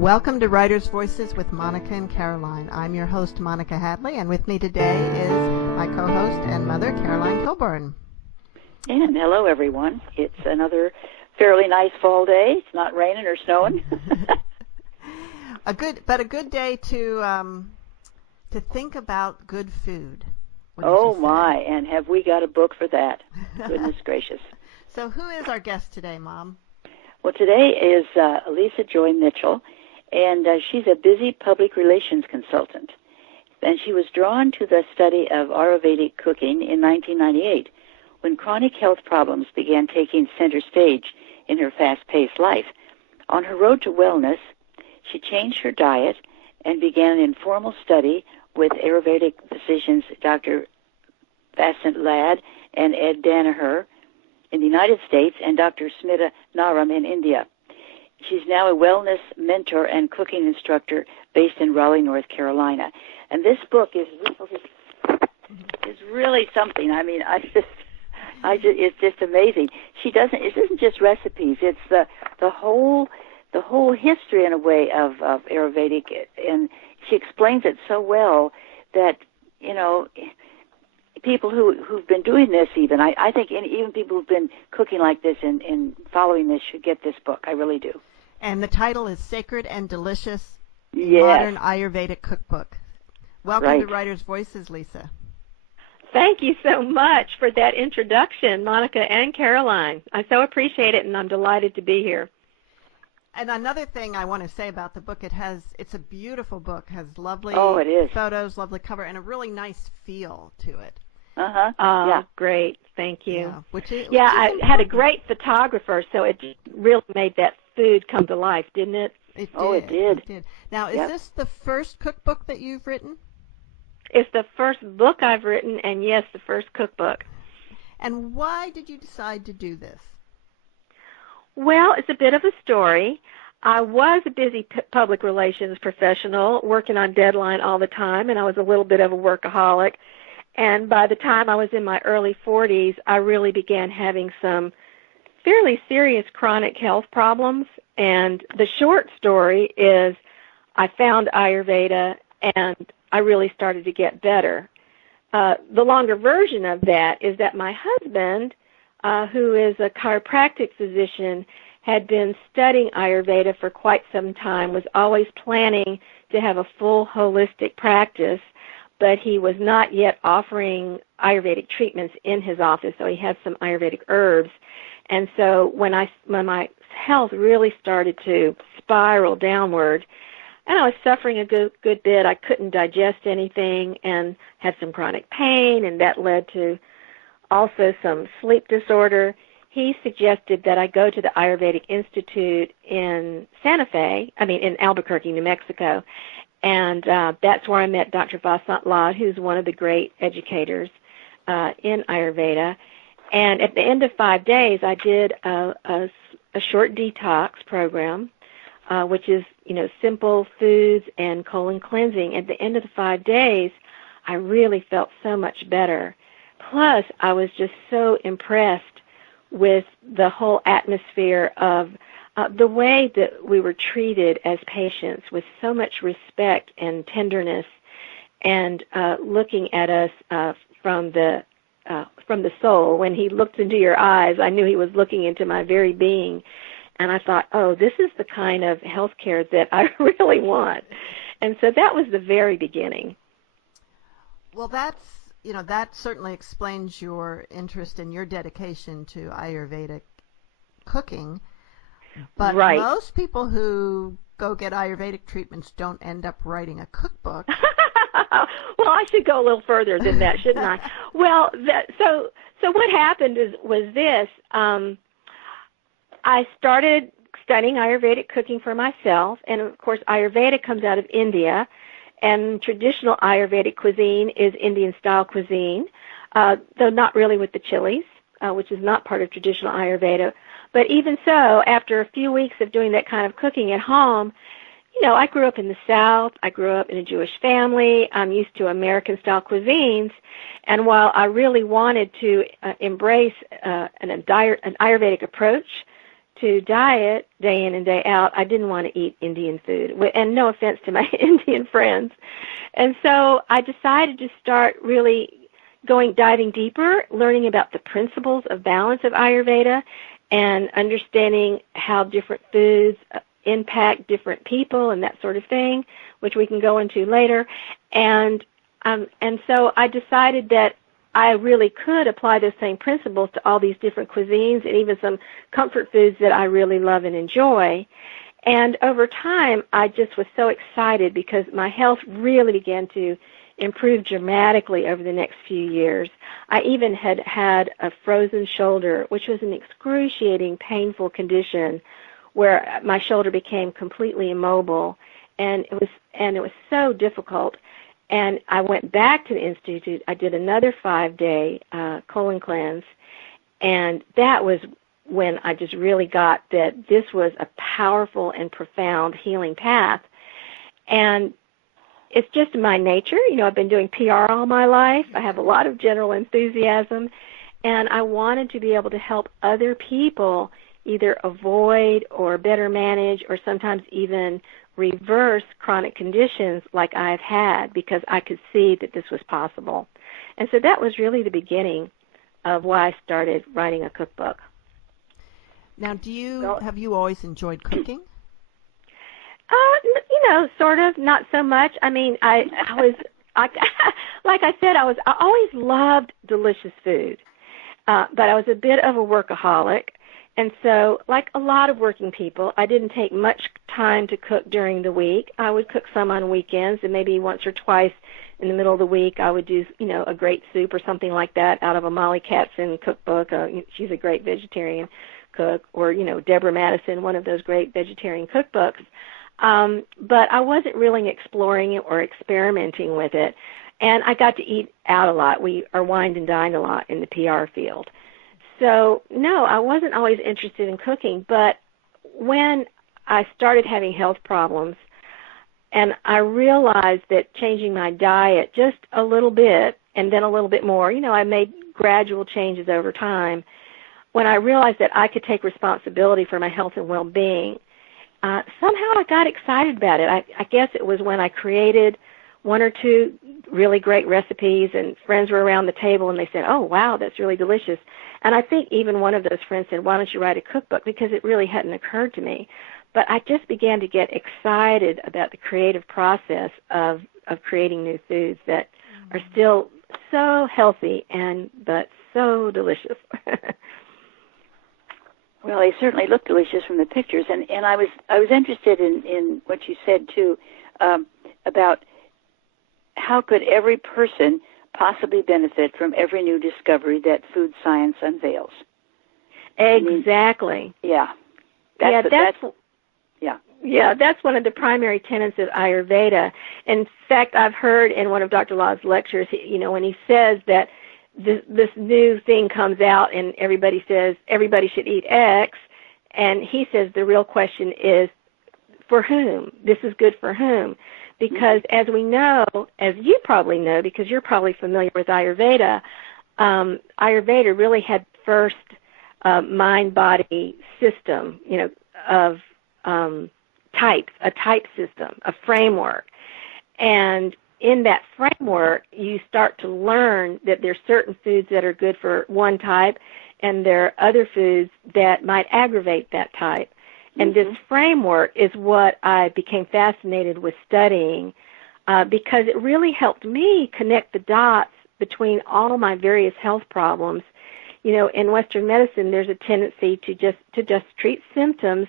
Welcome to Writer's Voices with Monica and Caroline. I'm your host, Monica Hadley, and with me today is my co-host and mother, Caroline Kilburn. And hello, everyone. It's another fairly nice fall day. It's not raining or snowing. a good day to think about good food. Oh my! And have we got a book for that? Goodness gracious! So, who is our guest today, Mom? Well, today is Lisa Joy Mitchell, and she's a busy public relations consultant. And she was drawn to the study of Ayurvedic cooking in 1998, when chronic health problems began taking center stage in her fast-paced life. On her road to wellness, she changed her diet and began an informal study with Ayurvedic physicians Dr. Vasant Lad and Ed Danaher in the United States and Dr. Smita Naram in India. She's now a wellness mentor and cooking instructor based in Raleigh, North Carolina. And this book is really something. I mean, it's just amazing. It isn't just recipes. It's the whole history in a way of Ayurvedic, and she explains it so well that, you know, people who've been doing this I think even people who've been cooking like this and following this should get this book. I really do. And the title is Sacred and Delicious Yes. Modern Ayurvedic Cookbook. Welcome to Writer's Voices, Lisa. Thank you so much for that introduction, Monica and Caroline. I so appreciate it, and I'm delighted to be here. And another thing I want to say about the book, it's a beautiful book, has lovely it is. photos, lovely cover, and a really nice feel to it. Uh-huh. Oh, yeah. Great. Thank you. Yeah, I had a great photographer, so it really made that food come to life, didn't it? It did. It did. Now, is this the first cookbook that you've written? It's the first book I've written, and yes, the first cookbook. And why did you decide to do this? Well, it's a bit of a story. I was a busy public relations professional, working on deadline all the time, and I was a little bit of a workaholic. And by the time I was in my early 40s, I really began having some fairly serious chronic health problems. And the short story is I found Ayurveda, and I really started to get better. The longer version of that is that my husband, who is a chiropractic physician, had been studying Ayurveda for quite some time, was always planning to have a full holistic practice, but he was not yet offering Ayurvedic treatments in his office, so he had some Ayurvedic herbs. And so when my health really started to spiral downward, and I was suffering a good bit, I couldn't digest anything and had some chronic pain, and that led to also some sleep disorder. He suggested that I go to the Ayurvedic Institute in in Albuquerque, New Mexico. And that's where I met Dr. Vasant Lad, who's one of the great educators in Ayurveda. And at the end of 5 days, I did a short detox program, which is, simple foods and colon cleansing. At the end of the 5 days, I really felt so much better. Plus, I was just so impressed with the whole atmosphere of the way that we were treated as patients, with so much respect and tenderness, and looking at us from the soul. When he looked into your eyes, I knew he was looking into my very being. And I thought, oh, this is the kind of health care that I really want. And so that was the very beginning. Well, that certainly explains your interest and your dedication to Ayurvedic cooking. But most people who go get Ayurvedic treatments don't end up writing a cookbook. Well, I should go a little further than that, shouldn't I? Well, so what happened was this. I started studying Ayurvedic cooking for myself, and of course Ayurveda comes out of India, and traditional Ayurvedic cuisine is Indian-style cuisine, though not really with the chilies, which is not part of traditional Ayurveda. But even so, after a few weeks of doing that kind of cooking at home, I grew up in the South. I grew up in a Jewish family. I'm used to American-style cuisines. And while I really wanted to embrace an Ayurvedic approach to diet day in and day out, I didn't want to eat Indian food. And no offense to my Indian friends. And so I decided to start really diving deeper, learning about the principles of balance of Ayurveda and understanding how different foods impact different people and that sort of thing, which we can go into later. And so I decided that I really could apply those same principles to all these different cuisines and even some comfort foods that I really love and enjoy. And over time, I just was so excited because my health really began to improve dramatically over the next few years. I even had a frozen shoulder, which was an excruciating, painful condition where my shoulder became completely immobile, and it was so difficult. And I went back to the Institute. I did another 5-day colon cleanse, and that was when I just really got that this was a powerful and profound healing path. And it's just my nature. I've been doing PR all my life. I have a lot of general enthusiasm, and I wanted to be able to help other people either avoid or better manage or sometimes even reverse chronic conditions like I've had, because I could see that this was possible. And so that was really the beginning of why I started writing a cookbook. Now, have you always enjoyed cooking? Sort of, not so much. I mean, I like I said, I always loved delicious food, but I was a bit of a workaholic. And so, like a lot of working people, I didn't take much time to cook during the week. I would cook some on weekends, and maybe once or twice in the middle of the week I would do, a great soup or something like that out of a Molly Katzen cookbook. She's a great vegetarian cook, or, Deborah Madison, one of those great vegetarian cookbooks. But I wasn't really exploring it or experimenting with it. And I got to eat out a lot. We are wined and dined a lot in the PR field. So, no, I wasn't always interested in cooking, but when I started having health problems and I realized that changing my diet just a little bit and then a little bit more, I made gradual changes over time. When I realized that I could take responsibility for my health and well-being, somehow I got excited about it. I guess it was when I created one or two really great recipes and friends were around the table and they said, "Oh, wow, that's really delicious." And I think even one of those friends said, "Why don't you write a cookbook?" Because it really hadn't occurred to me. But I just began to get excited about the creative process of creating new foods that are still so healthy but so delicious. Well, they certainly look delicious from the pictures, and I was interested in what you said too about how could every person possibly benefit from every new discovery that food science unveils. Exactly. That's one of the primary tenets of Ayurveda. In fact, I've heard in one of Dr. Law's lectures, when he says that this new thing comes out and everybody says everybody should eat X, and he says the real question is for whom? This is good for whom? Because as we know, as you probably know, because you're probably familiar with Ayurveda, Ayurveda really had first mind-body system, of types, a type system, a framework. And in that framework, you start to learn that there's certain foods that are good for one type, and there are other foods that might aggravate that type. And this framework is what I became fascinated with studying because it really helped me connect the dots between all my various health problems. In Western medicine, there's a tendency to just treat symptoms,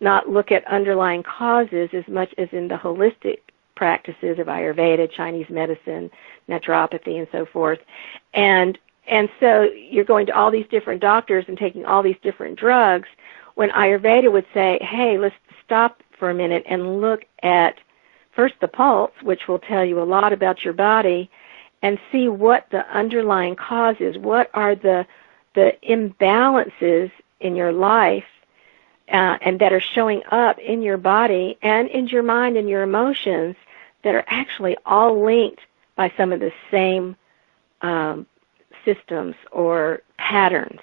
not look at underlying causes as much as in the holistic practices of Ayurveda, Chinese medicine, naturopathy, and so forth. And so you're going to all these different doctors and taking all these different drugs, when Ayurveda would say, hey, let's stop for a minute and look at first the pulse, which will tell you a lot about your body, and see what the underlying cause is. What are the imbalances in your life and that are showing up in your body and in your mind and your emotions that are actually all linked by some of the same systems or patterns.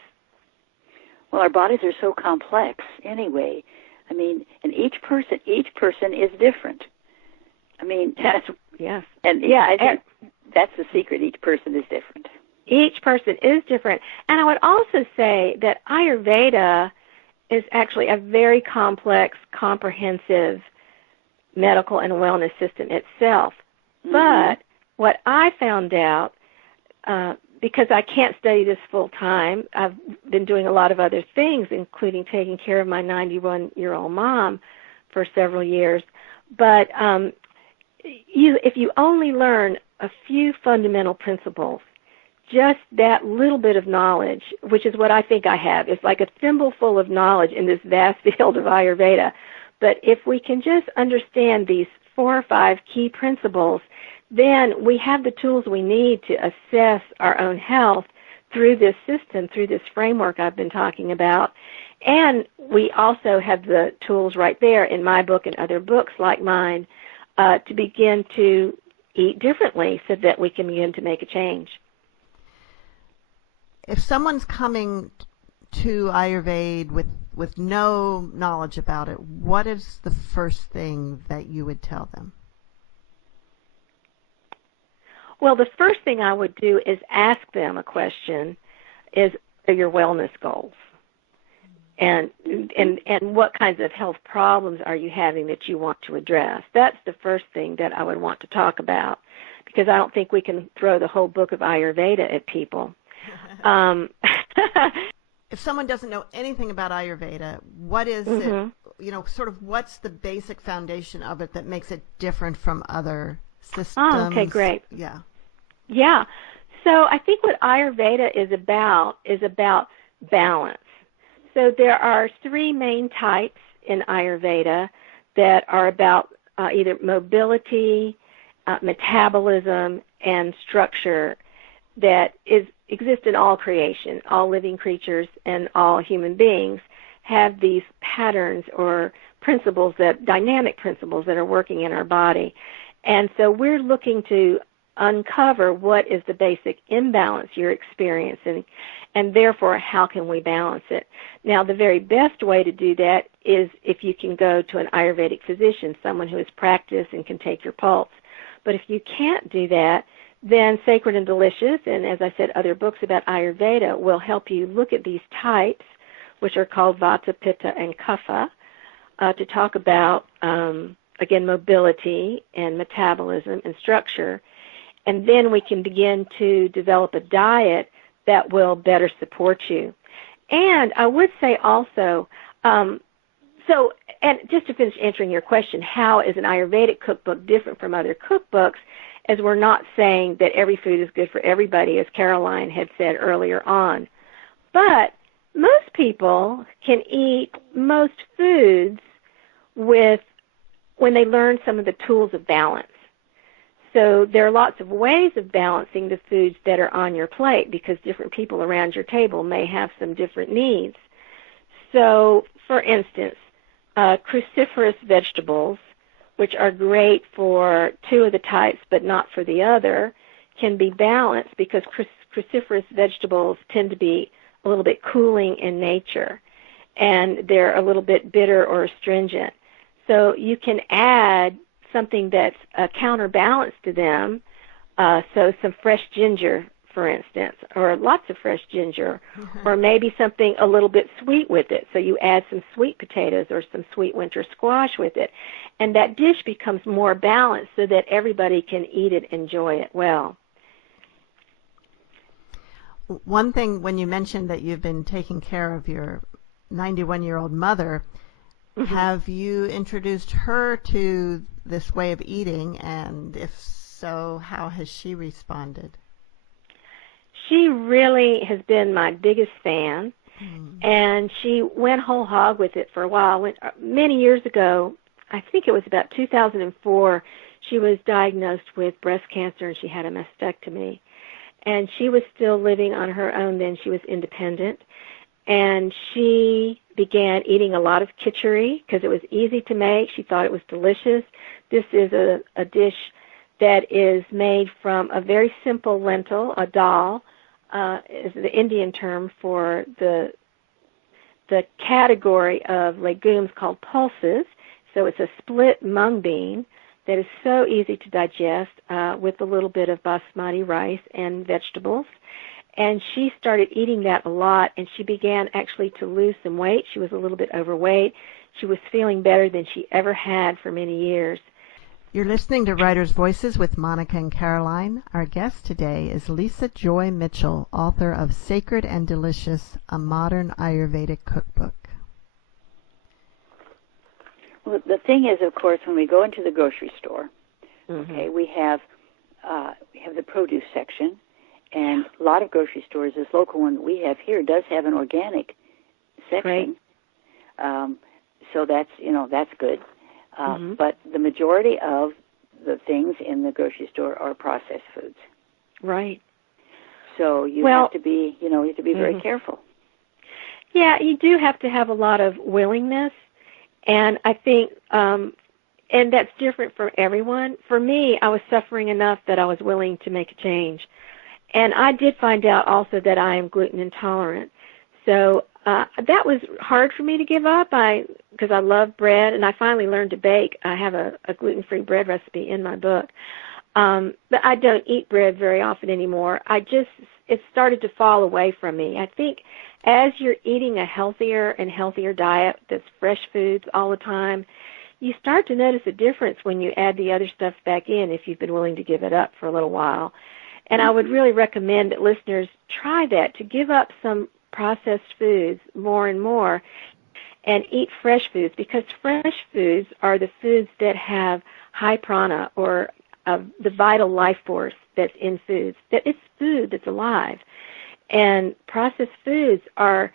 Well, our bodies are so complex anyway. I mean, and each person is different. I mean, I think that's the secret. Each person is different. Each person is different. And I would also say that Ayurveda is actually a very complex, comprehensive medical and wellness system itself. Mm-hmm. But what I found out, because I can't study this full time, I've been doing a lot of other things, including taking care of my 91-year-old mom for several years. But if you only learn a few fundamental principles, just that little bit of knowledge, which is what I think I have, it's like a thimbleful of knowledge in this vast field of Ayurveda. But if we can just understand these 4 or 5 key principles, then we have the tools we need to assess our own health through this system, through this framework I've been talking about. And we also have the tools right there in my book and other books like mine to begin to eat differently so that we can begin to make a change. If someone's coming to Ayurveda with no knowledge about it, what is the first thing that you would tell them? Well, the first thing I would do is ask them a question: what are your wellness goals? And what kinds of health problems are you having that you want to address? That's the first thing that I would want to talk about, because I don't think we can throw the whole book of Ayurveda at people. If someone doesn't know anything about Ayurveda, what is it, sort of what's the basic foundation of it that makes it different from other systems? Oh, okay, great. Yeah. Yeah. So I think what Ayurveda is about balance. So there are 3 main types in Ayurveda that are about either mobility, metabolism, and structure that exist in all creation. All living creatures and all human beings have these patterns or principles, dynamic principles that are working in our body. And so we're looking to uncover what is the basic imbalance you're experiencing, and therefore how can we balance it. Now, the very best way to do that is if you can go to an Ayurvedic physician, someone who has practiced and can take your pulse. But if you can't do that, then Sacred and Delicious, and as I said, other books about Ayurveda will help you look at these types, which are called Vata, Pitta, and Kapha, to talk about, again, mobility and metabolism and structure. And then we can begin to develop a diet that will better support you. And I would say also, and just to finish answering your question, how is an Ayurvedic cookbook different from other cookbooks, as we're not saying that every food is good for everybody, as Caroline had said earlier on. But most people can eat most foods when they learn some of the tools of balance. So there are lots of ways of balancing the foods that are on your plate, because different people around your table may have some different needs. So, for instance, cruciferous vegetables, which are great for 2 of the types but not for the other, can be balanced because cruciferous vegetables tend to be a little bit cooling in nature, and they're a little bit bitter or astringent. So you can add something that's a counterbalance to them, so some fresh ginger, for instance, or lots of fresh ginger, or maybe something a little bit sweet with it. So you add some sweet potatoes or some sweet winter squash with it. And that dish becomes more balanced so that everybody can eat it, enjoy it well. One thing, when you mentioned that you've been taking care of your 91-year-old mother, have you introduced her to this way of eating? And if so, how has she responded? She really has been my biggest fan, and she went whole hog with it for a while. Many years ago, I think it was about 2004, she was diagnosed with breast cancer, and she had a mastectomy. And she was still living on her own then. She was independent. And she began eating a lot of khichdi because it was easy to make. She thought it was delicious. This is a dish that is made from a very simple lentil, a dal, is the Indian term for the the category of legumes called pulses. So it's a split mung bean that is so easy to digest with a little bit of basmati rice and vegetables. And she started eating that a lot, and she began actually to lose some weight. She was a little bit overweight. She was feeling better than she ever had for many years. You're listening to Writers' Voices with Monica and Caroline. Our guest today is Lisa Joy Mitchell, author of Sacred and Delicious, a Modern Ayurvedic Cookbook. Well, the thing is, of course, when we go into the grocery store, okay, we have the produce section, and a lot of grocery stores, this local one that we have here, does have an organic section. So that's good. But the majority of the things in the grocery store are processed foods. Right. So you have to be, very careful. Yeah, you do have to have a lot of willingness. And I think, and that's different for everyone. For me, I was suffering enough that I was willing to make a change. And I did find out also that I am gluten intolerant. So that was hard for me to give up because I love bread, and I finally learned to bake. I have a gluten-free bread recipe in my book. But I don't eat bread very often anymore. It started to fall away from me. I think as you're eating a healthier and healthier diet that's fresh foods all the time, you start to notice a difference when you add the other stuff back in if you've been willing to give it up for a little while. And I would really recommend that listeners try that, to give up some processed foods more and more and eat fresh foods, because fresh foods are the foods that have high prana, or the vital life force that's in foods. That it's food that's alive. And processed foods are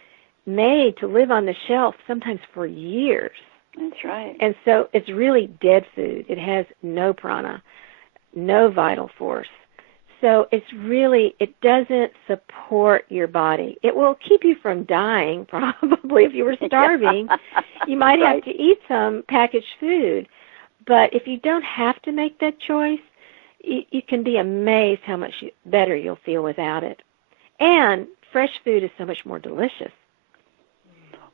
made to live on the shelf sometimes for years. That's right. And so it's really dead food. It has no prana, no vital force. So it doesn't support your body. It will keep you from dying, probably. If you were starving, you might have to eat some packaged food. But if you don't have to make that choice, you can be amazed how much better you'll feel without it. And fresh food is so much more delicious.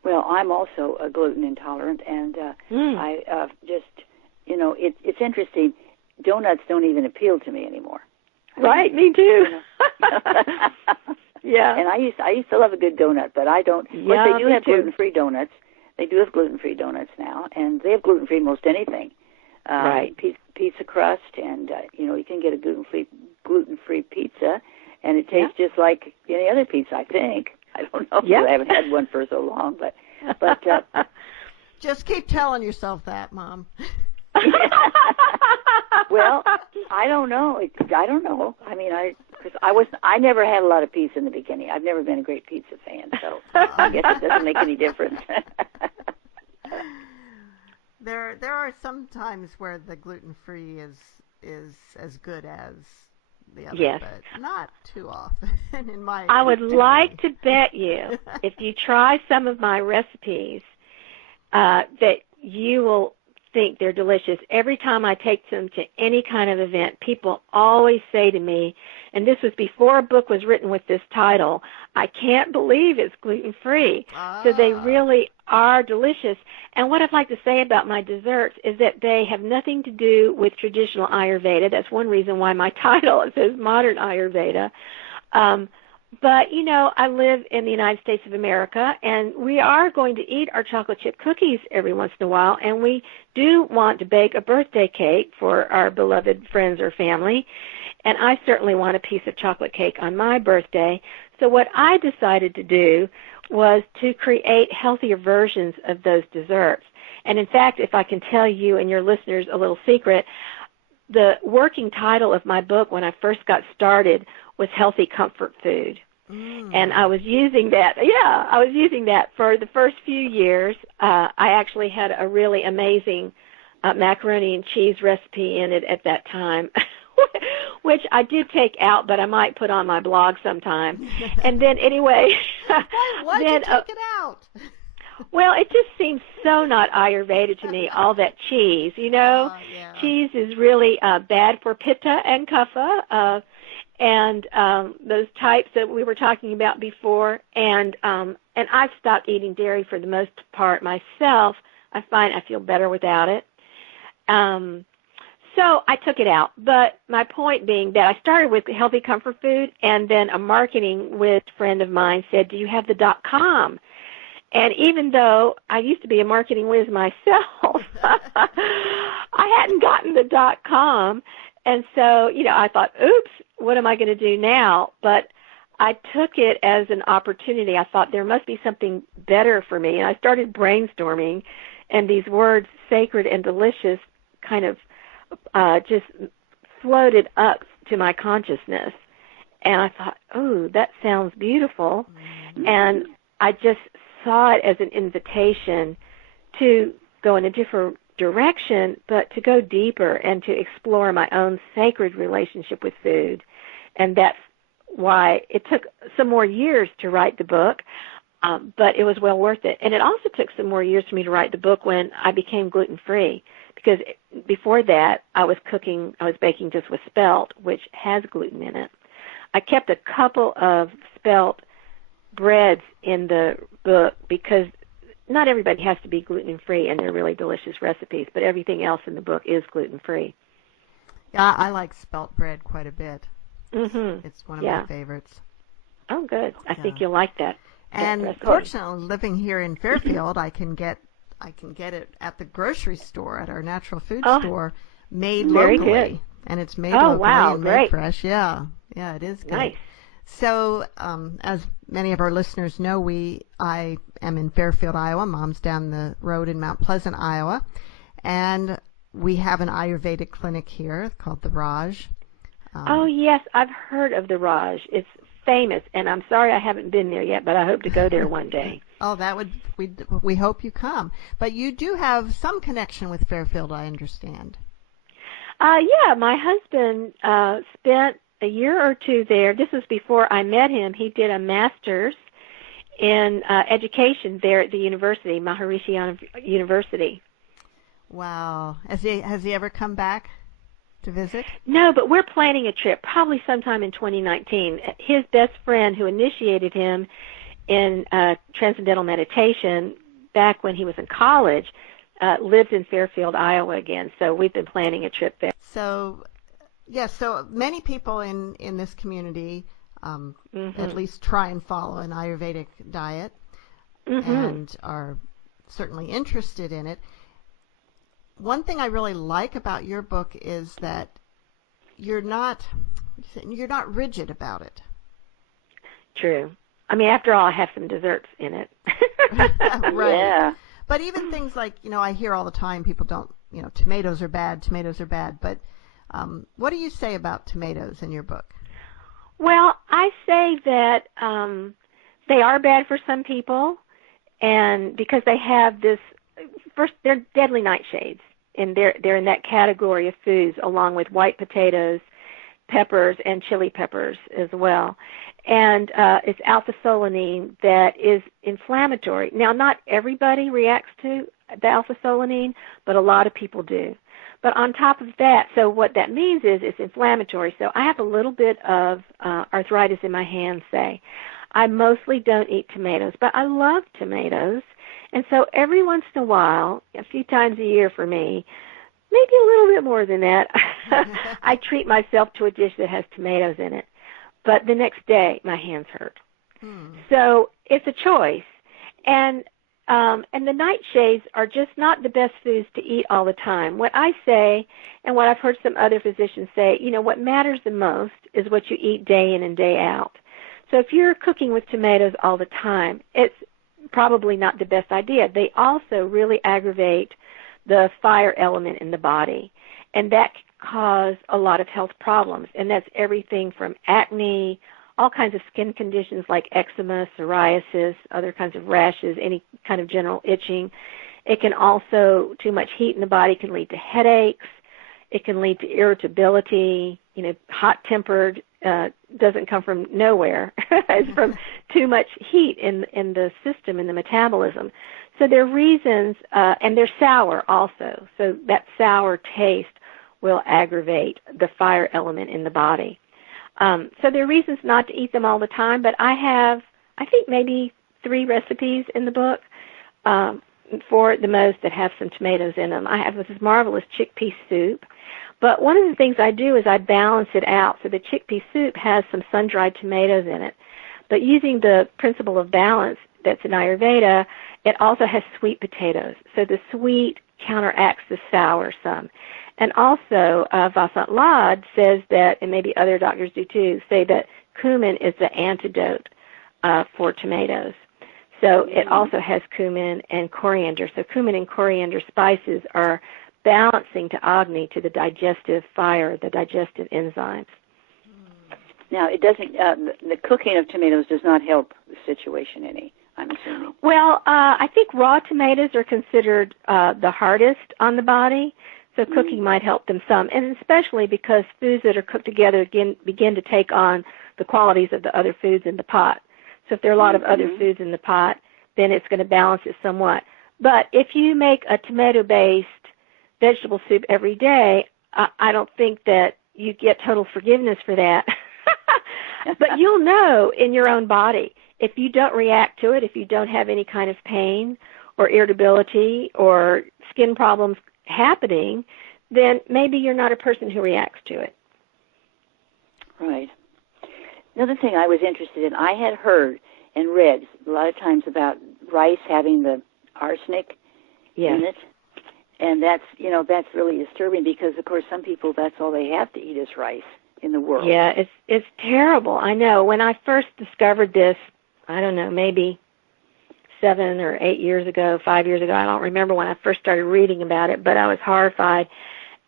Well, I'm also a gluten intolerant, and I it's interesting. Donuts don't even appeal to me anymore. Right, me too. Yeah. And I used to love a good donut, but I don't. Yeah, they do have gluten-free donuts. They do have gluten-free donuts now, and they have gluten-free most anything. Right. Pizza crust, and you can get a gluten-free pizza, and it tastes just like any other pizza, I think. I don't know. Yeah. I haven't had one for so long, but just keep telling yourself that, Mom. Well, I don't know. I mean, I never had a lot of pizza in the beginning. I've never been a great pizza fan, so I guess it doesn't make any difference. There are some times where the gluten-free is as good as the other, yes, but not too often. I would like to bet you, if you try some of my recipes, that you will think they're delicious. Every time I take them to any kind of event, people always say to me, and this was before a book was written with this title, I can't believe it's gluten-free. So they really are delicious. And what I'd like to say about my desserts is that they have nothing to do with traditional Ayurveda. That's one reason why my title, it says Modern Ayurveda. But, I live in the United States of America, and we are going to eat our chocolate chip cookies every once in a while, and we do want to bake a birthday cake for our beloved friends or family, and I certainly want a piece of chocolate cake on my birthday. So what I decided to do was to create healthier versions of those desserts. And in fact, if I can tell you and your listeners a little secret, the working title of my book when I first got started was Healthy Comfort Food. And I was using that. Yeah, I was using that for the first few years. I actually had a really amazing macaroni and cheese recipe in it at that time, which I did take out, but I might put on my blog sometime. And then anyway. Why did you take it out? Well, it just seems so not Ayurveda to me, all that cheese, Yeah. Cheese is really bad for pitta and kapha, and those types that we were talking about before. And I've stopped eating dairy for the most part myself. I find I feel better without it. So I took it out. But my point being that I started with healthy comfort food, and then a marketing whiz friend of mine said, "Do you have the .com?" And even though I used to be a marketing whiz myself, I hadn't gotten the .com. And so, I thought, oops, what am I going to do now? But I took it as an opportunity. I thought there must be something better for me. And I started brainstorming, and these words, sacred and delicious, kind of just floated up to my consciousness. And I thought, oh, that sounds beautiful. Mm-hmm. And I just saw it as an invitation to go in a different direction, but to go deeper and to explore my own sacred relationship with food. And that's why it took some more years to write the book, but it was well worth it. And it also took some more years for me to write the book when I became gluten-free, because before that I was baking just with spelt, which has gluten in it. I kept a couple of spelt breads in the book because not everybody has to be gluten-free, and they're really delicious recipes, but everything else in the book is gluten-free. Yeah, I like spelt bread quite a bit. Mm-hmm. It's one of my favorites. Oh, good. I think you'll like that. And fortunately, living here in Fairfield, I can get it at the grocery store, at our natural food store, made locally. Good. And it's made locally and made fresh. Yeah, it is good. Nice. So, as many of our listeners know, I am in Fairfield, Iowa. Mom's down the road in Mount Pleasant, Iowa. And we have an Ayurvedic clinic here called the Raj. Oh, yes, I've heard of the Raj. It's famous, and I'm sorry I haven't been there yet, but I hope to go there one day. Oh, we hope you come. But you do have some connection with Fairfield, I understand. Yeah, my husband spent a year or two there. This was before I met him. He did a master's in education there at the university, Maharishi University. Wow. Has he ever come back to visit? No, but we're planning a trip probably sometime in 2019. His best friend who initiated him in transcendental meditation back when he was in college lives in Fairfield, Iowa again. So we've been planning a trip there. So, yes, so many people in this community at least try and follow an Ayurvedic diet and are certainly interested in it. One thing I really like about your book is that you're not rigid about it. True. I mean, after all, I have some desserts in it. Right. Yeah. But even things like, I hear all the time people don't, tomatoes are bad. But what do you say about tomatoes in your book? Well, I say that they are bad for some people, and because they have this, first, they're deadly nightshades, and they're in that category of foods along with white potatoes, peppers, and chili peppers as well. And it's alpha-solanine that is inflammatory. Now, not everybody reacts to the alpha-solanine, but a lot of people do. But on top of that, so what that means is it's inflammatory. So I have a little bit of arthritis in my hands, say. I mostly don't eat tomatoes, but I love tomatoes. And so every once in a while, a few times a year for me, maybe a little bit more than that, I treat myself to a dish that has tomatoes in it. But the next day, my hands hurt. So it's a choice. And the nightshades are just not the best foods to eat all the time. What I say, and what I've heard some other physicians say, what matters the most is what you eat day in and day out. So if you're cooking with tomatoes all the time, it's probably not the best idea. They also really aggravate the fire element in the body, and that can cause a lot of health problems, and that's everything from acne, all kinds of skin conditions like eczema, psoriasis, other kinds of rashes, any kind of general itching. It can also, too much heat in the body can lead to headaches. It can lead to irritability. Hot-tempered doesn't come from nowhere. It's from too much heat in the system, in the metabolism. So there are reasons, and they're sour also. So that sour taste will aggravate the fire element in the body. So there are reasons not to eat them all the time, but I have, I think, maybe 3 recipes in the book, 4 at the most, that have some tomatoes in them. I have this marvelous chickpea soup, but one of the things I do is I balance it out. So the chickpea soup has some sun-dried tomatoes in it, but using the principle of balance that's in Ayurveda, it also has sweet potatoes. So the sweet counteracts the sour some. And also, Vasant Lad says that, and maybe other doctors do too, say that cumin is the antidote for tomatoes. So it also has cumin and coriander. So cumin and coriander spices are balancing to Agni, to the digestive fire, the digestive enzymes. Now, it doesn't. The cooking of tomatoes does not help the situation any, I'm assuming. Well, I think raw tomatoes are considered the hardest on the body, so cooking might help them some, and especially because foods that are cooked together begin to take on the qualities of the other foods in the pot. So if there are a lot of other foods in the pot, then it's going to balance it somewhat. But if you make a tomato-based vegetable soup every day, I don't think that you get total forgiveness for that. But you'll know in your own body. If you don't react to it, if you don't have any kind of pain or irritability or skin problems happening, then maybe you're not a person who reacts to it. Right. Another thing I was interested in, I had heard and read a lot of times about rice having the arsenic in it. And that's really disturbing because, of course, some people, that's all they have to eat is rice in the world. Yeah, it's terrible. I know. When I first discovered this, I don't know, maybe 7 or 8 years ago, 5 years ago, I don't remember when I first started reading about it, but I was horrified.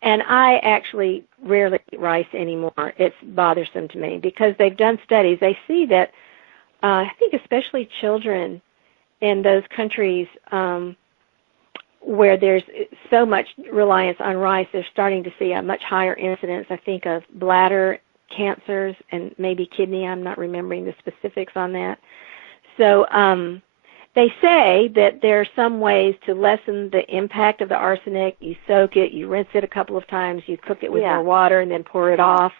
And I actually rarely eat rice anymore. It's bothersome to me because they've done studies. They see that, I think especially children in those countries where there's so much reliance on rice, they're starting to see a much higher incidence, I think, of bladder cancers and maybe kidney. I'm not remembering the specifics on that. So they say that there are some ways to lessen the impact of the arsenic. You soak it, you rinse it a couple of times, you cook it with more water, and then pour it off.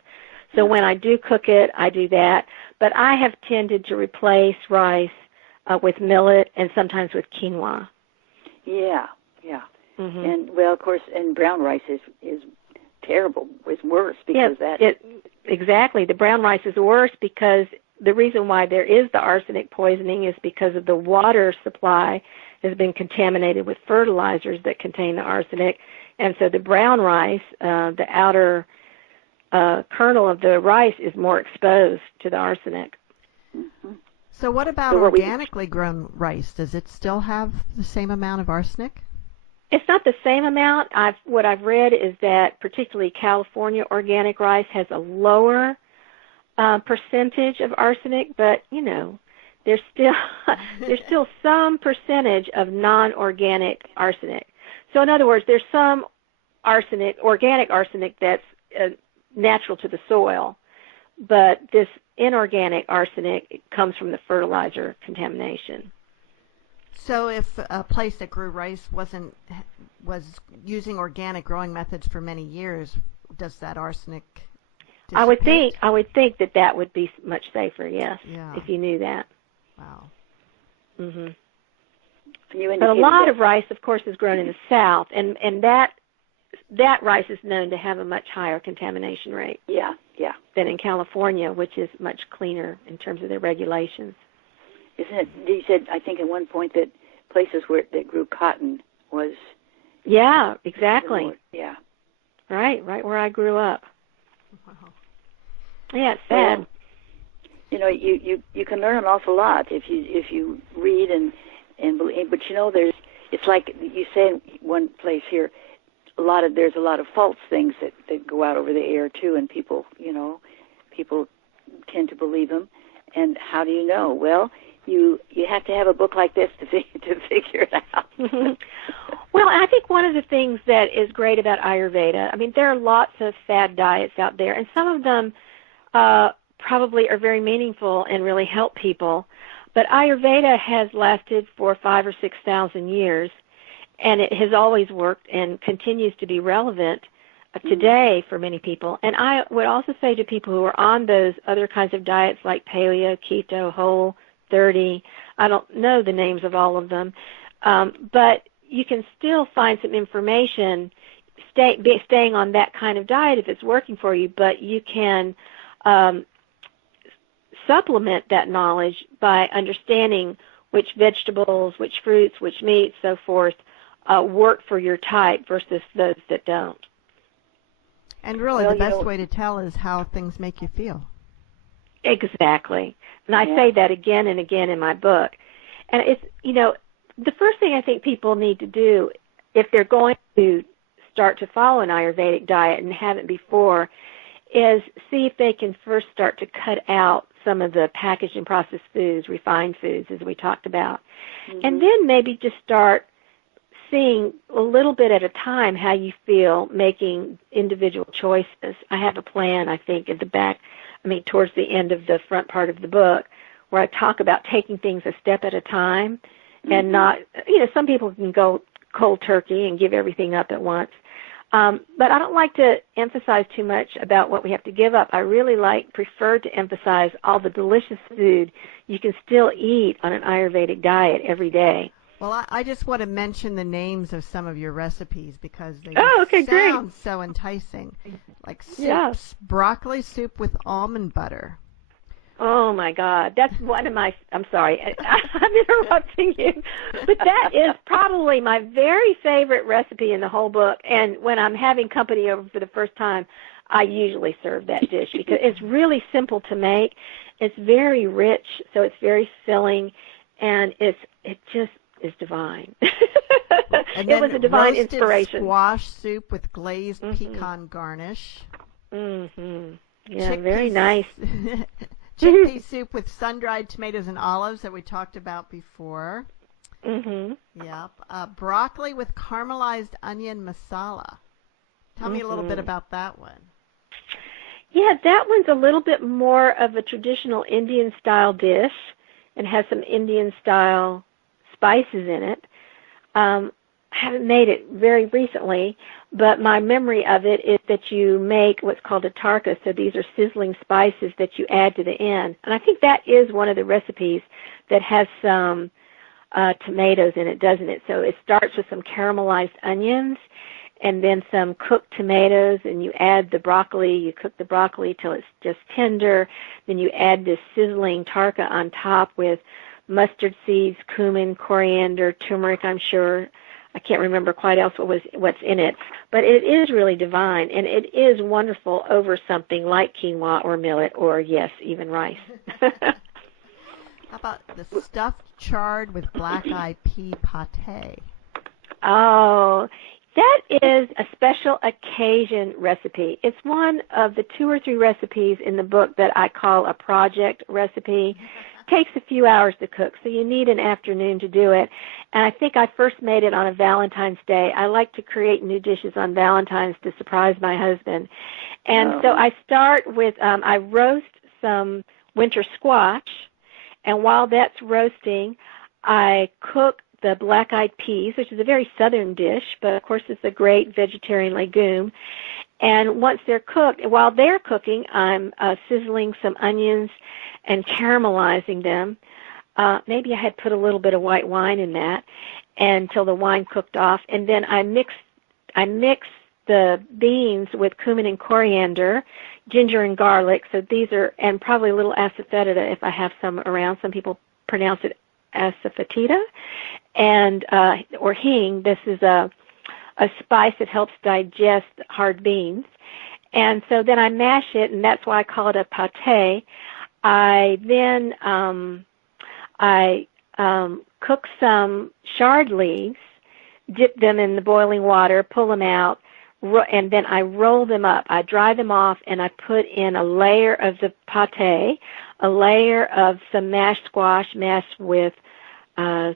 So when I do cook it, I do that. But I have tended to replace rice with millet and sometimes with quinoa. Yeah. And, well, of course, and brown rice is terrible. It's worse because exactly. The brown rice is worse because the reason why there is the arsenic poisoning is because of the water supply has been contaminated with fertilizers that contain the arsenic. And so the brown rice, the outer kernel of the rice is more exposed to the arsenic. So what about organically grown rice? Does it still have the same amount of arsenic? It's not the same amount. What I've read is that particularly California organic rice has a lower percentage of arsenic, but there's still some percentage of non-organic arsenic. So in other words, there's some arsenic, organic arsenic, that's natural to the soil, but this inorganic arsenic comes from the fertilizer contamination. So if a place that grew rice was using organic growing methods for many years, does that arsenic dissipate? I would think that would be much safer, yes, if you knew that. Wow. Mhm. But a lot of rice, of course, is grown in the South, and that rice is known to have a much higher contamination rate. Yeah. Than in California, which is much cleaner in terms of their regulations. Isn't it? You said, I think, at one point that places that grew cotton was. Yeah, exactly. Yeah. Right where I grew up. Wow. Yeah, it's sad. Well, you can learn an awful lot if you read and believe. But it's like you say in one place here, there's a lot of false things that go out over the air too, and people tend to believe them. And how do you know? Well, you have to have a book like this to figure it out. Well, I think one of the things that is great about Ayurveda, I mean, there are lots of fad diets out there, and some of them probably are very meaningful and really help people. But Ayurveda has lasted for 5,000 or 6,000 years, and it has always worked and continues to be relevant today for many people. And I would also say to people who are on those other kinds of diets like paleo, keto, whole, 30, I don't know the names of all of them, but you can still find some information staying on that kind of diet if it's working for you, but you can supplement that knowledge by understanding which vegetables, which fruits, which meats, so forth, work for your type versus those that don't. And really, the best way to tell is how things make you feel. Exactly. And I say that again and again in my book. And it's, the first thing I think people need to do if they're going to start to follow an Ayurvedic diet and haven't before is see if they can first start to cut out some of the packaged and processed foods, refined foods, as we talked about. And then maybe just start seeing a little bit at a time how you feel making individual choices. I have a plan, I think, at the back, towards the end of the front part of the book, where I talk about taking things a step at a time and not, some people can go cold turkey and give everything up at once. But I don't like to emphasize too much about what we have to give up. I really prefer to emphasize all the delicious food you can still eat on an Ayurvedic diet every day. Well, I just want to mention the names of some of your recipes because they sound so enticing. Like soups, broccoli soup with almond butter. Oh, my God. That's one of my, I'm sorry, I'm interrupting you. But that is probably my very favorite recipe in the whole book. And when I'm having company over for the first time, I usually serve that dish because it's really simple to make. It's very rich, so it's very filling, and it just is divine. And it was a divine inspiration. Squash soup with glazed pecan garnish. Yeah, very nice. Chickpea soup with sun-dried tomatoes and olives that we talked about before. Yep. Broccoli with caramelized onion masala. Tell me a little bit about that one. Yeah, that one's a little bit more of a traditional Indian-style dish and has some Indian-style spices in it. I haven't made it very recently, but my memory of it is that you make what's called a tarka, so these are sizzling spices that you add to the end. And I think that is one of the recipes that has some tomatoes in it, doesn't it? So it starts with some caramelized onions and then some cooked tomatoes, and you add the broccoli. You cook the broccoli till it's just tender. Then you add this sizzling tarka on top with mustard seeds, cumin, coriander, turmeric, I'm sure. I can't remember quite else what's in it. But it is really divine, and it is wonderful over something like quinoa or millet or, yes, even rice. How about the stuffed chard with black-eyed pea pate? Oh, that is a special occasion recipe. It's one of the 2 or 3 recipes in the book that I call a project recipe. Takes a few hours to cook, so you need an afternoon to do it. And I think I first made it on a Valentine's Day. I like to create new dishes on Valentine's to surprise my husband. And so I start with, I roast some winter squash, and while that's roasting, I cook the black-eyed peas, which is a very southern dish, but of course it's a great vegetarian legume. And once they're cooked, while they're cooking, I'm sizzling some onions and caramelizing them. Maybe I had put a little bit of white wine in that until the wine cooked off. And then I mix the beans with cumin and coriander, ginger and garlic. So these are, and probably a little asafoetida if I have some around. Some people pronounce it asafoetida, and or hing. This is a spice that helps digest hard beans. And so then I mash it, and that's why I call it a pate. I then cook some chard leaves, dip them in the boiling water, pull them out, and then I roll them up. I dry them off, and I put in a layer of the pate, a layer of some mashed squash mashed with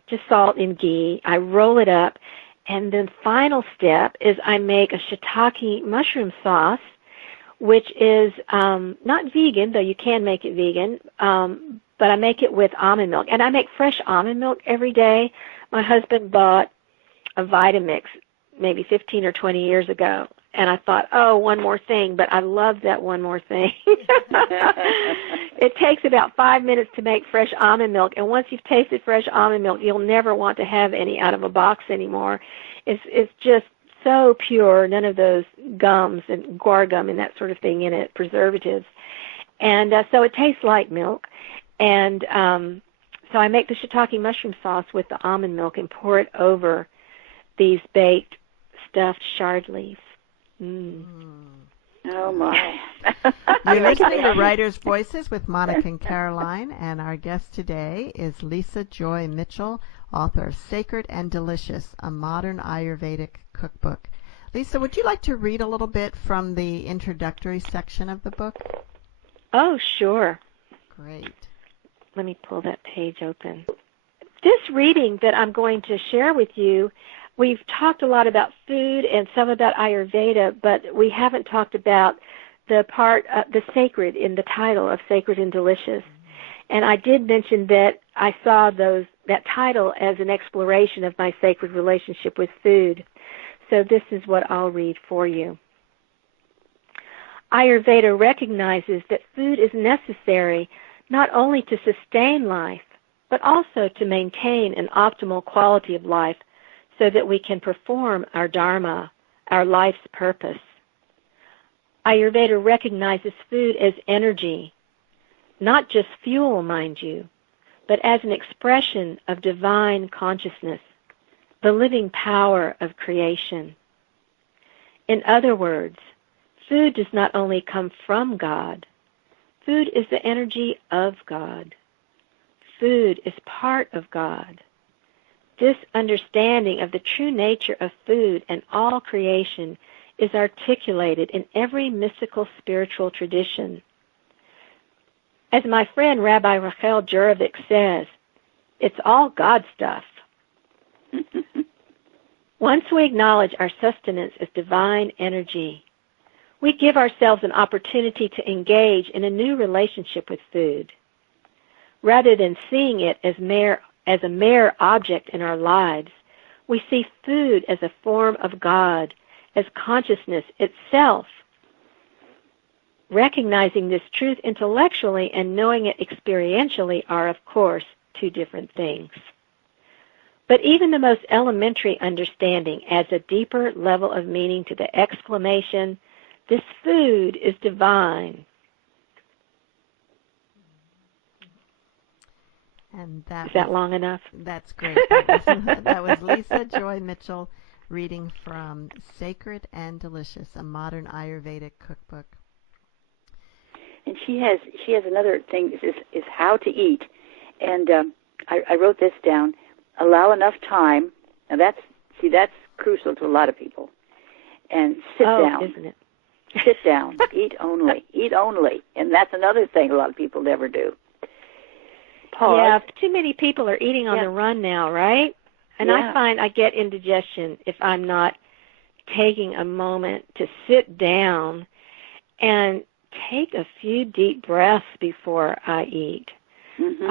just salt and ghee. I roll it up, and the final step is I make a shiitake mushroom sauce, which is not vegan, though you can make it vegan, but I make it with almond milk. And I make fresh almond milk every day. My husband bought a Vitamix maybe 15 or 20 years ago, and I thought, oh, one more thing, but I love that one more thing. It takes about 5 minutes to make fresh almond milk, and once you've tasted fresh almond milk, you'll never want to have any out of a box anymore. It's just so pure, none of those gums and guar gum and that sort of thing in it, preservatives. And so it tastes like milk. And so I make the shiitake mushroom sauce with the almond milk and pour it over these baked stuffed chard leaves. Oh, my. You're listening to Writers' Voices with Monica and Caroline, and our guest today is Lisa Joy Mitchell, author of Sacred and Delicious, a modern Ayurvedic cookbook. Lisa, would you like to read a little bit from the introductory section of the book? Oh, sure. Great. Let me pull that page open. This reading that I'm going to share with you, we've talked a lot about food and some about Ayurveda, but we haven't talked about the part, the sacred in the title of Sacred and Delicious. And I did mention that I saw that title as an exploration of my sacred relationship with food. So this is what I'll read for you. Ayurveda recognizes that food is necessary not only to sustain life, but also to maintain an optimal quality of life so that we can perform our dharma, our life's purpose. Ayurveda recognizes food as energy, not just fuel, mind you, but as an expression of divine consciousness, the living power of creation. In other words, food does not only come from God, food is the energy of God. Food is part of God. This understanding of the true nature of food and all creation is articulated in every mystical spiritual tradition. As my friend Rabbi Rachel Jurovic says, it's all God stuff. Once we acknowledge our sustenance as divine energy, we give ourselves an opportunity to engage in a new relationship with food. Rather than seeing it as a mere object in our lives, we see food as a form of God, as consciousness itself. Recognizing this truth intellectually and knowing it experientially are, of course, two different things. But even the most elementary understanding adds a deeper level of meaning to the exclamation, "This food is divine." And is that long enough? That's great. That was Lisa Joy Mitchell reading from Sacred and Delicious, a modern Ayurvedic cookbook. And she has another thing is how to eat, and I wrote this down. Allow enough time. Now that's crucial to a lot of people. And sit down. Isn't it? Sit down. Eat only. Eat only. And that's another thing a lot of people never do. Pause. Yeah, too many people are eating on the run now, right? And I find I get indigestion if I'm not taking a moment to sit down and take a few deep breaths before I eat. Mm-hmm.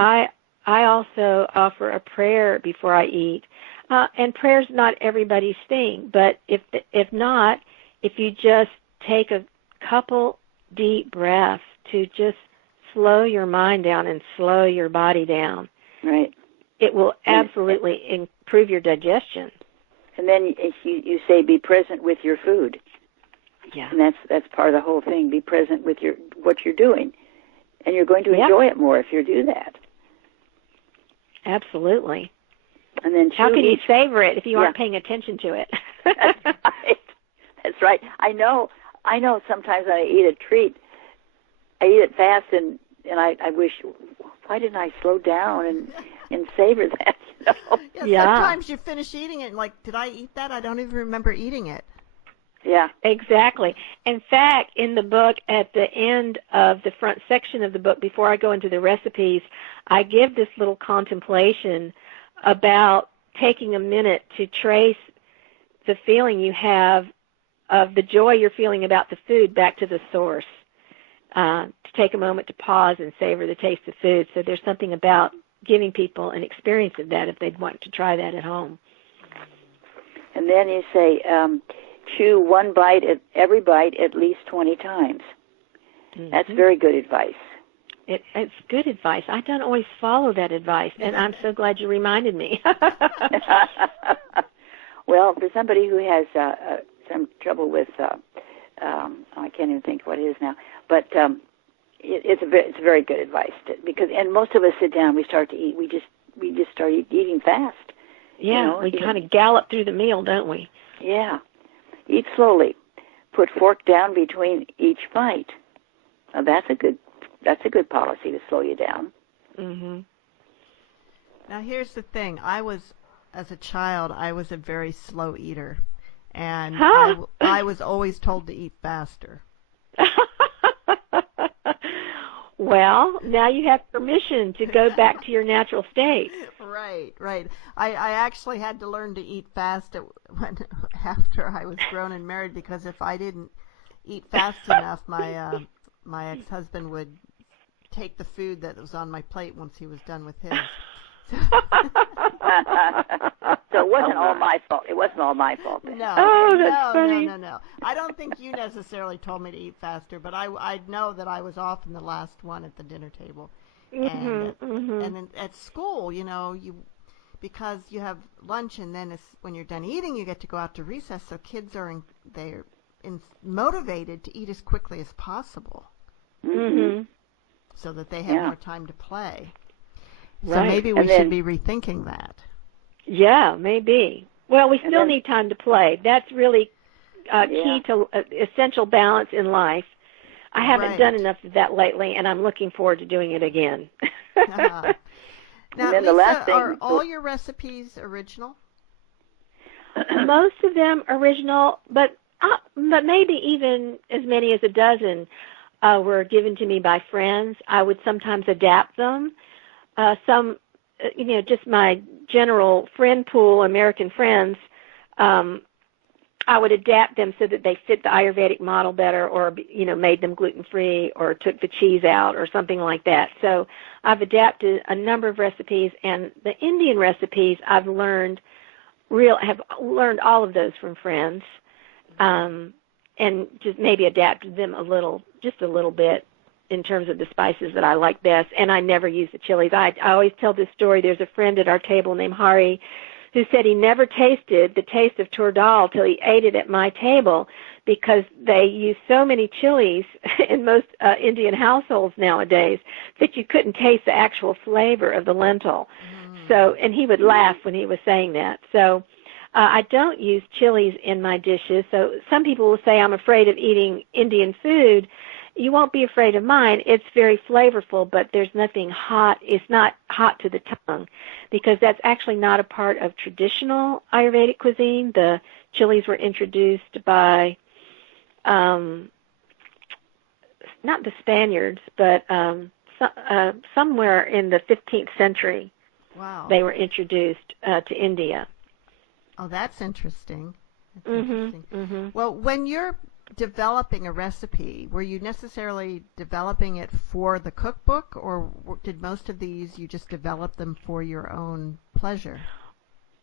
I also offer a prayer before I eat. And prayer's not everybody's thing, but if not, if you just take a couple deep breaths to just slow your mind down and slow your body down, right, it will absolutely improve your digestion. And then if you say be present with your food. Yeah. And that's part of the whole thing. Be present with what you're doing. And you're going to enjoy it more if you do that. Absolutely. And then how can you savor it if you aren't paying attention to it? That's right. That's right. I know sometimes when I eat a treat, I eat it fast and I wish, why didn't I slow down and savor that? You know? Yeah, sometimes you finish eating it and like, did I eat that? I don't even remember eating it. Yeah. Exactly. In fact, in the book, at the end of the front section of the book, before I go into the recipes, I give this little contemplation about taking a minute to trace the feeling you have of the joy you're feeling about the food back to the source, to take a moment to pause and savor the taste of food. So there's something about giving people an experience of that if they'd want to try that at home. And then you say, chew every bite at least 20 times. Mm-hmm. That's very good advice. It's good advice. I don't always follow that advice, and I'm so glad you reminded me. Well, for somebody who has some trouble with, I can't even think what it is now, but it's very good advice because, and most of us sit down, we start to eat. We just start eating fast. Yeah, we kind of gallop through the meal, don't we? Yeah. Eat slowly. Put fork down between each bite. Now, that's a good policy to slow you down. Mm-hmm. Now, here's the thing. As a child, I was a very slow eater, and I was always told to eat faster. Well, now you have permission to go back to your natural state. Right. I actually had to learn to eat fast after I was grown and married, because if I didn't eat fast enough, my ex-husband would take the food that was on my plate once he was done with his. So it wasn't all my fault. It wasn't all my fault. No. Oh, that's funny. No. I don't think you necessarily told me to eat faster, but I know that I was often the last one at the dinner table. Mm-hmm, and then at school, because you have lunch, and then when you're done eating, you get to go out to recess. So kids are motivated to eat as quickly as possible, so that they have more time to play. So maybe we should be rethinking that. Yeah, maybe. Well, we still need time to play. That's really key to essential balance in life. I haven't done enough of that lately, and I'm looking forward to doing it again. Now, Lisa, the last thing, are all your recipes original? Most of them original, but maybe even as many as a dozen were given to me by friends. I would sometimes adapt them. Some, just my general friend pool, American friends, I would adapt them so that they fit the Ayurvedic model better, or, made them gluten-free, or took the cheese out, or something like that. So I've adapted a number of recipes, and the Indian recipes have learned all of those from friends, and just maybe adapted them just a little bit, in terms of the spices that I like best, and I never use the chilies. I always tell this story. There's a friend at our table named Hari who said he never tasted the taste of tur dal till he ate it at my table, because they use so many chilies in most Indian households nowadays that you couldn't taste the actual flavor of the lentil. So, and he would laugh when he was saying that. So I don't use chilies in my dishes. So some people will say I'm afraid of eating Indian food. You won't be afraid of mine. It's very flavorful, but there's nothing hot. It's not hot to the tongue, because that's actually not a part of traditional Ayurvedic cuisine. The chilies were introduced by, not the Spaniards, but somewhere in the 15th century. Wow. They were introduced to India. Oh, that's interesting. Mm-hmm. Well, when you're developing a recipe, were you necessarily developing it for the cookbook, or did most of these you just develop them for your own pleasure?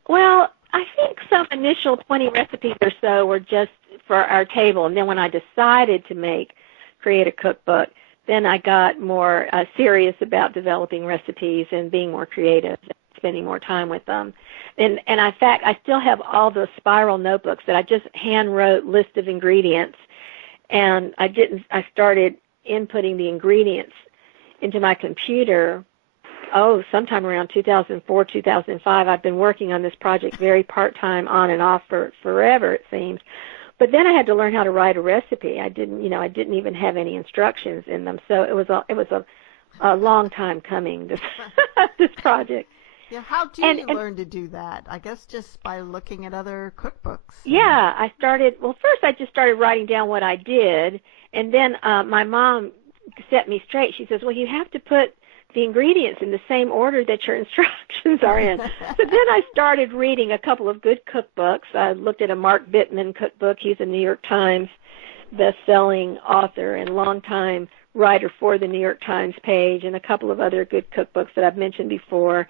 Well, I think some initial 20 recipes or so were just for our table, and then when I decided to create a cookbook, then I got more serious about developing recipes and being more creative and spending more time with them. And in fact, I still have all those spiral notebooks that I just hand wrote list of ingredients, and I started inputting the ingredients into my computer, sometime around 2004, 2005. I've been working on this project very part-time, on and off, for forever, it seems. But then I had to learn how to write a recipe. I didn't even have any instructions in them. So it was a long time coming, this project. Yeah, how do you learn to do that? I guess just by looking at other cookbooks. Yeah, first I just started writing down what I did, and then my mom set me straight. She says, well, you have to put the ingredients in the same order that your instructions are in. So then I started reading a couple of good cookbooks. I looked at a Mark Bittman cookbook. He's a New York Times best-selling author and longtime writer for the New York Times page, and a couple of other good cookbooks that I've mentioned before,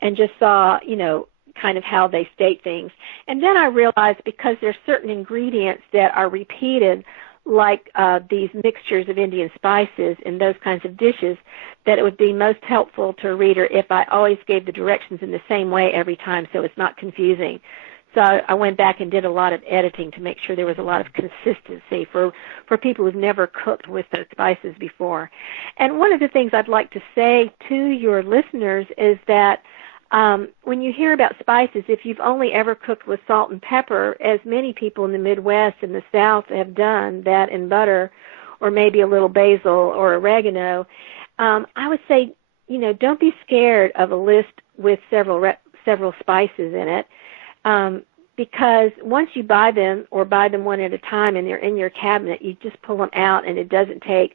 and just saw, kind of how they state things. And then I realized because there's certain ingredients that are repeated, like these mixtures of Indian spices in those kinds of dishes, that it would be most helpful to a reader if I always gave the directions in the same way every time so it's not confusing. So I went back and did a lot of editing to make sure there was a lot of consistency for people who've never cooked with those spices before. And one of the things I'd like to say to your listeners is that when you hear about spices, if you've only ever cooked with salt and pepper, as many people in the Midwest and the South have done, that and butter, or maybe a little basil or oregano, I would say, don't be scared of a list with several spices in it, because once you buy them or buy them one at a time and they're in your cabinet, you just pull them out and it doesn't take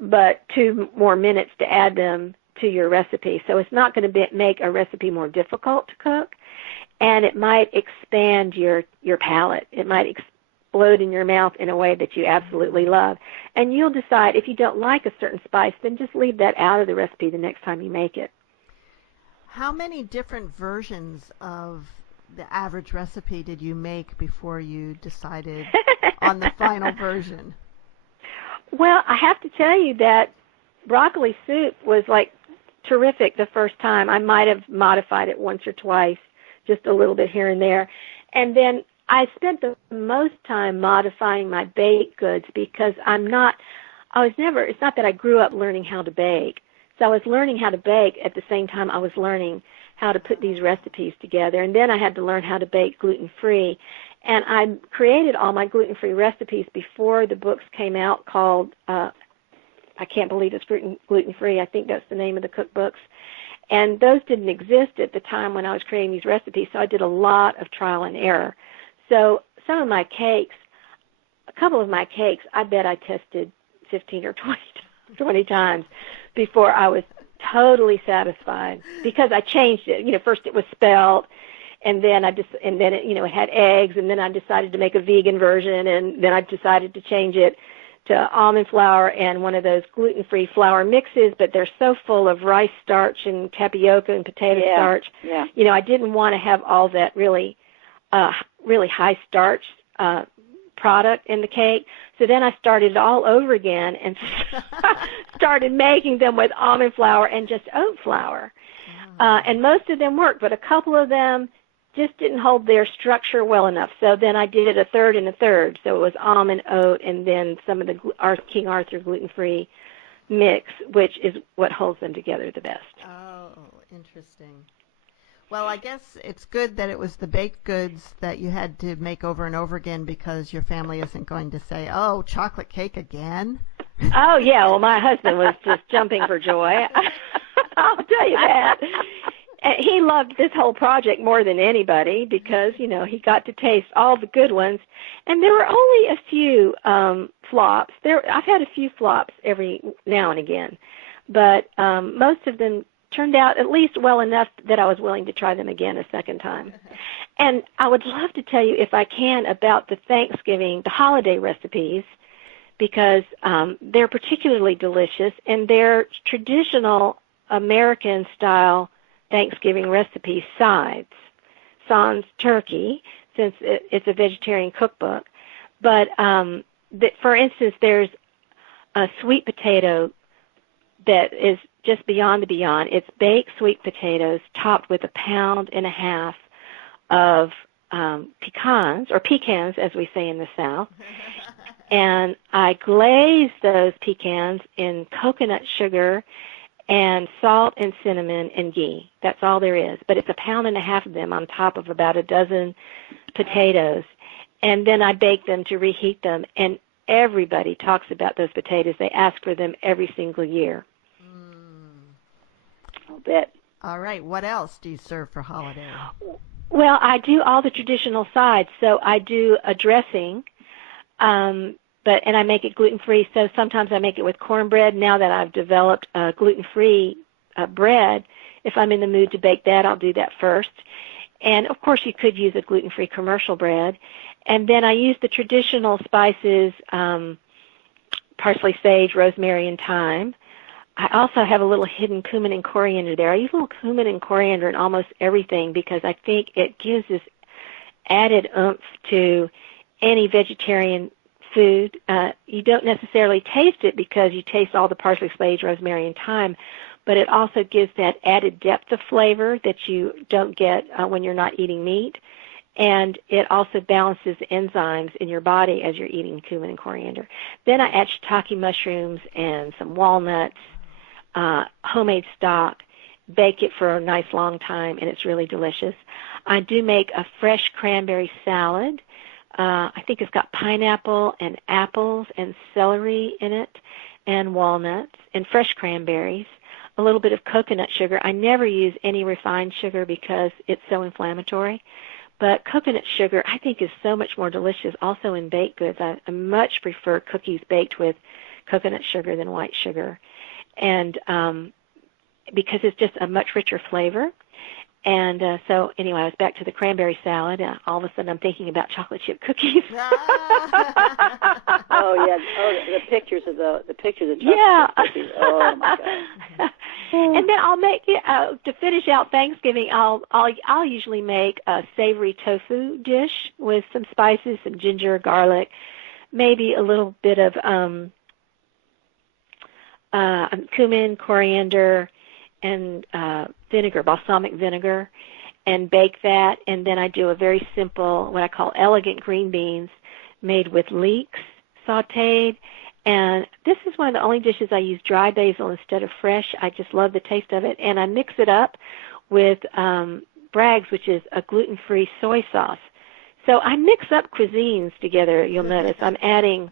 but 2 more minutes to add them to your recipe. So it's not going to make a recipe more difficult to cook, and it might expand your palate. It might explode in your mouth in a way that you absolutely love. And you'll decide if you don't like a certain spice, then just leave that out of the recipe the next time you make it. How many different versions of the average recipe did you make before you decided on the final version? Well, I have to tell you that broccoli soup was terrific the first time. I might have modified it once or twice, just a little bit here and there. And then I spent the most time modifying my baked goods because it's not that I grew up learning how to bake. So I was learning how to bake at the same time I was learning how to put these recipes together. And then I had to learn how to bake gluten-free. And I created all my gluten-free recipes before the books came out called I can't believe it's gluten-free. I think that's the name of the cookbooks. And those didn't exist at the time when I was creating these recipes, so I did a lot of trial and error. So some of my cakes, a couple of my cakes, I bet I tested 15 or 20 times before I was totally satisfied, because I changed it. First it was spelt, and then it had eggs, and then I decided to make a vegan version, and then I decided to change it to almond flour and one of those gluten-free flour mixes, but they're so full of rice starch and tapioca and potato starch. Yeah. I didn't want to have all that really high starch product in the cake. So then I started it all over again and started making them with almond flour and just oat flour. And most of them worked, but a couple of them just didn't hold their structure well enough. So then I did it a third and a third. So it was almond, oat, and then some of the King Arthur gluten-free mix, which is what holds them together the best. Oh, interesting. Well, I guess it's good that it was the baked goods that you had to make over and over again, because your family isn't going to say, oh, chocolate cake again. Oh, yeah. Well, my husband was just jumping for joy. I'll tell you that. He loved this whole project more than anybody because, he got to taste all the good ones. And there were only a few flops. I've had a few flops every now and again. But most of them turned out at least well enough that I was willing to try them again a second time. And I would love to tell you, if I can, about the holiday recipes, because they're particularly delicious, and they're traditional American-style Thanksgiving recipe sides, sans turkey, since it's a vegetarian cookbook. But for instance, there's a sweet potato that is just beyond the beyond. It's baked sweet potatoes topped with 1.5 pounds of pecans, as we say in the South. And I glaze those pecans in coconut sugar and salt and cinnamon and ghee. That's all there is. But it's 1.5 pounds of them on top of about a dozen potatoes. And then I bake them to reheat them. And everybody talks about those potatoes. They ask for them every single year. I'll bet. All right. What else do you serve for holiday? Well, I do all the traditional sides. So I do a dressing, and I make it gluten-free. So sometimes I make it with cornbread. Now that I've developed gluten-free bread, if I'm in the mood to bake that, I'll do that first. And, of course, you could use a gluten-free commercial bread. And then I use the traditional spices, parsley, sage, rosemary, and thyme. I also have a little hidden cumin and coriander there. I use a little cumin and coriander in almost everything because I think it gives this added oomph to any vegetarian food. You don't necessarily taste it because you taste all the parsley, sage, rosemary, and thyme, but it also gives that added depth of flavor that you don't get when you're not eating meat. And it also balances enzymes in your body as you're eating cumin and coriander. Then I add shiitake mushrooms and some walnuts, homemade stock, bake it for a nice long time, and it's really delicious. I do make a fresh cranberry salad. I think it's got pineapple and apples and celery in it and walnuts and fresh cranberries, a little bit of coconut sugar. I never use any refined sugar because it's so inflammatory. But coconut sugar, I think, is so much more delicious also in baked goods. I much prefer cookies baked with coconut sugar than white sugar. And because it's just a much richer flavor. And so, anyway, I was back to the cranberry salad. All of a sudden, I'm thinking about chocolate chip cookies. Oh yeah, the pictures of chocolate chip cookies. Oh my God. And then I'll make to finish out Thanksgiving. I'll usually make a savory tofu dish with some spices, some ginger, garlic, maybe a little bit of cumin, coriander, and vinegar, balsamic vinegar, and bake that. And then I do a very simple, what I call elegant green beans made with leeks, sautéed. And this is one of the only dishes I use dry basil instead of fresh. I just love the taste of it. And I mix it up with Bragg's, which is a gluten-free soy sauce. So I mix up cuisines together, you'll notice. I'm adding,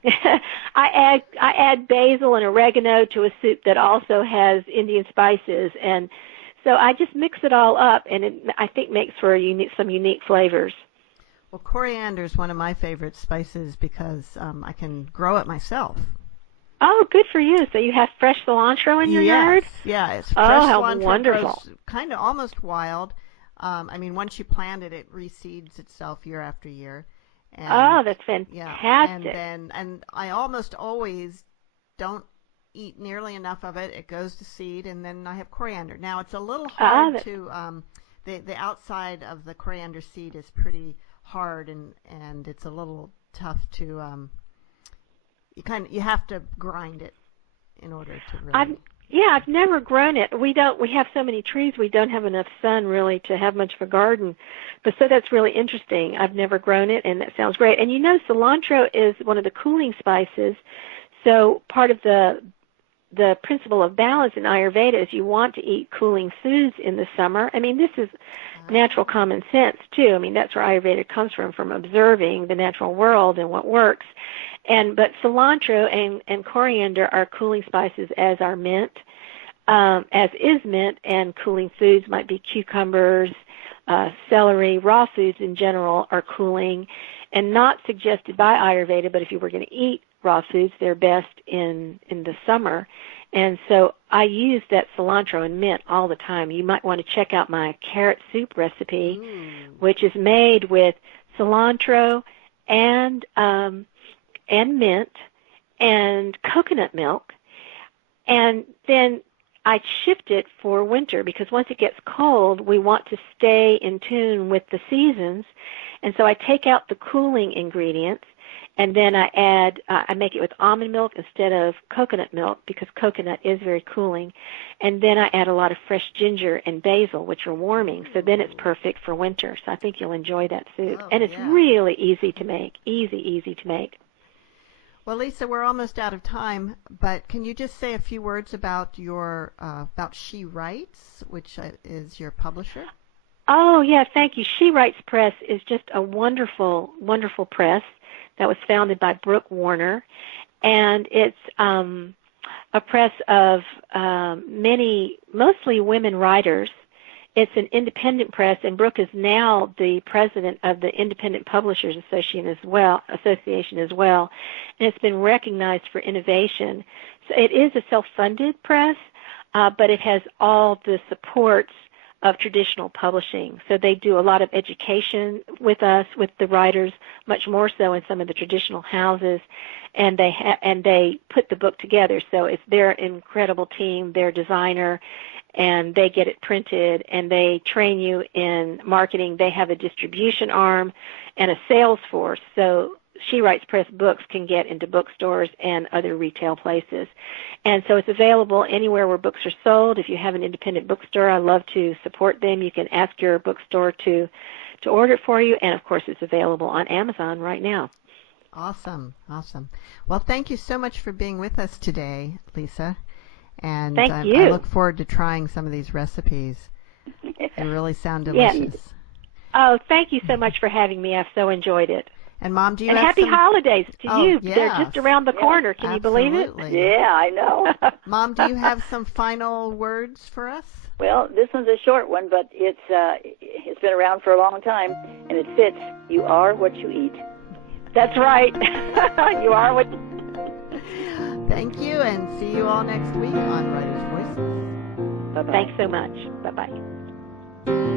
I add basil and oregano to a soup that also has Indian spices. And so I just mix it all up, and it, I think, makes for some unique flavors. Well, coriander is one of my favorite spices because I can grow it myself. Oh, good for you. So you have fresh cilantro in your yard? Yeah, it's fresh cilantro. How wonderful. Kind of almost wild. I mean, once you plant it, it reseeds itself year after year. And, that's fantastic. Yeah, and I almost always don't eat nearly enough of it. It goes to seed, and then I have coriander. Now, it's a little hard to, the outside of the coriander seed is pretty hard, and it's a little tough to, you have to grind it in order to really... I've never grown it. We have so many trees, we don't have enough sun really to have much of a garden. But so that's really interesting. I've never grown it, and that sounds great. And you know, cilantro is one of the cooling spices. So part of the principle of balance in Ayurveda is you want to eat cooling foods in the summer. I mean, this is natural common sense too. I mean, that's where Ayurveda comes from observing the natural world and what works. But cilantro and coriander are cooling spices, as are mint, as is mint, and cooling foods might be cucumbers, celery. Raw foods in general are cooling and not suggested by Ayurveda, but if you were going to eat raw foods, they're best in the summer. And so I use that cilantro and mint all the time. You might want to check out my carrot soup recipe, which is made with cilantro and mint and coconut milk. And then I shift it for winter because once it gets cold, we want to stay in tune with the seasons. And so I take out the cooling ingredients, and then I make it with almond milk instead of coconut milk because coconut is very cooling. And then I add a lot of fresh ginger and basil, which are warming. So then it's perfect for winter. So I think you'll enjoy that soup. And it's really easy to make, easy to make. Well, Lisa, we're almost out of time, but can you just say a few words about your about She Writes, which is your publisher? Oh, yeah, thank you. She Writes Press is just a wonderful, wonderful press that was founded by Brooke Warner, and it's a press of many, mostly women writers. It's an independent press, and Brooke is now the president of the Independent Publishers Association as well, and it's been recognized for innovation. So it is a self-funded press, but it has all the supports of traditional publishing. So they do a lot of education with us, with the writers, much more so in some of the traditional houses, and they put the book together. So it's their incredible team, their designer, and they get it printed, and they train you in marketing. They have a distribution arm and a sales force. So She Writes Press books can get into bookstores and other retail places. And so it's available anywhere where books are sold. If you have an independent bookstore, I love to support them. You can ask your bookstore to order it for you. And, of course, it's available on Amazon right now. Awesome. Awesome. Well, thank you so much for being with us today, Lisa. And thank you. I look forward to trying some of these recipes. They really sound delicious. Yeah. Oh, thank you so much for having me. I've so enjoyed it. And Mom, do you and have happy some... holidays to you. Yes. They're just around the corner. Can Absolutely. you believe it? Yeah, I know. Mom, do you have some final words for us? Well, this one's a short one, but it's been around for a long time, and it fits. You are what you eat. That's right. You are what. Thank you, and see you all next week on Writer's Voices. Bye-bye. Thanks so much. Bye-bye.